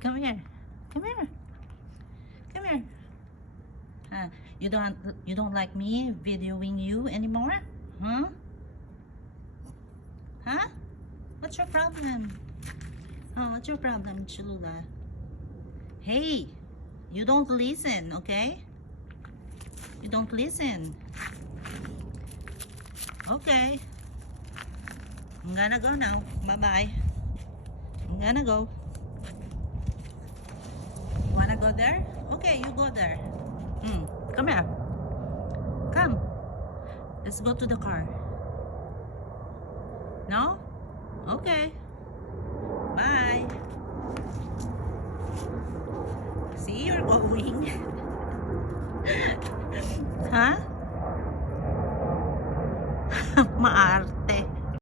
Come here. Come here. Come here. You don't like me videoing you anymore? Huh? Huh? What's your problem? Oh, what's your problem, Cholula? Hey, you don't listen, okay? You don't listen. Okay. I'm gonna go now. Bye-bye. I'm gonna go. You wanna go there? Okay, you go there. Come here. Come. Let's go to the car. No?